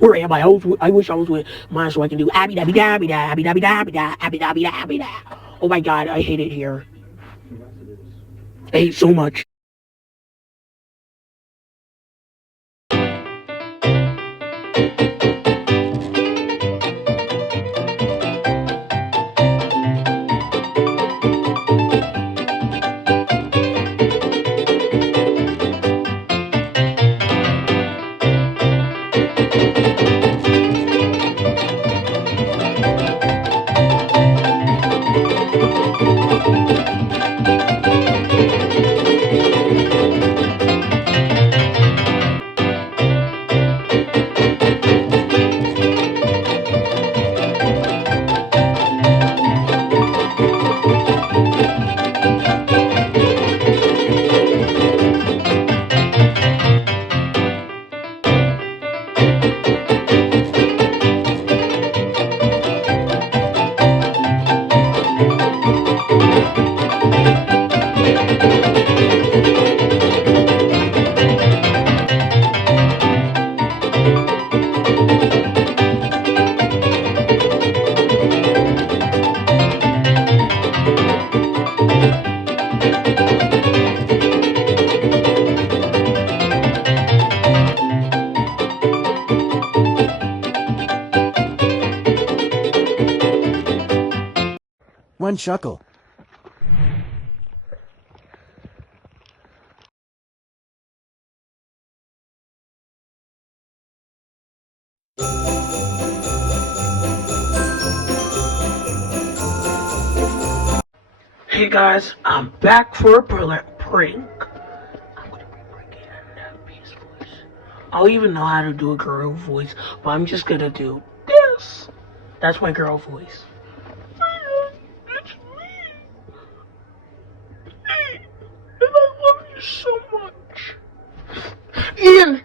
Where am I? I wish I was with mine so I can do abby dabby dabby da abby dabby dabby da abby dabby dabby da. Oh my god, I hate it here. I hate so much. One chuckle. Hey guys, I'm back for a prank. I'm gonna be bringing a Peace voice. I'll even know how to do a girl voice, but I'm just gonna do this. That's my girl voice. It's me. Hey, and I love you so much. And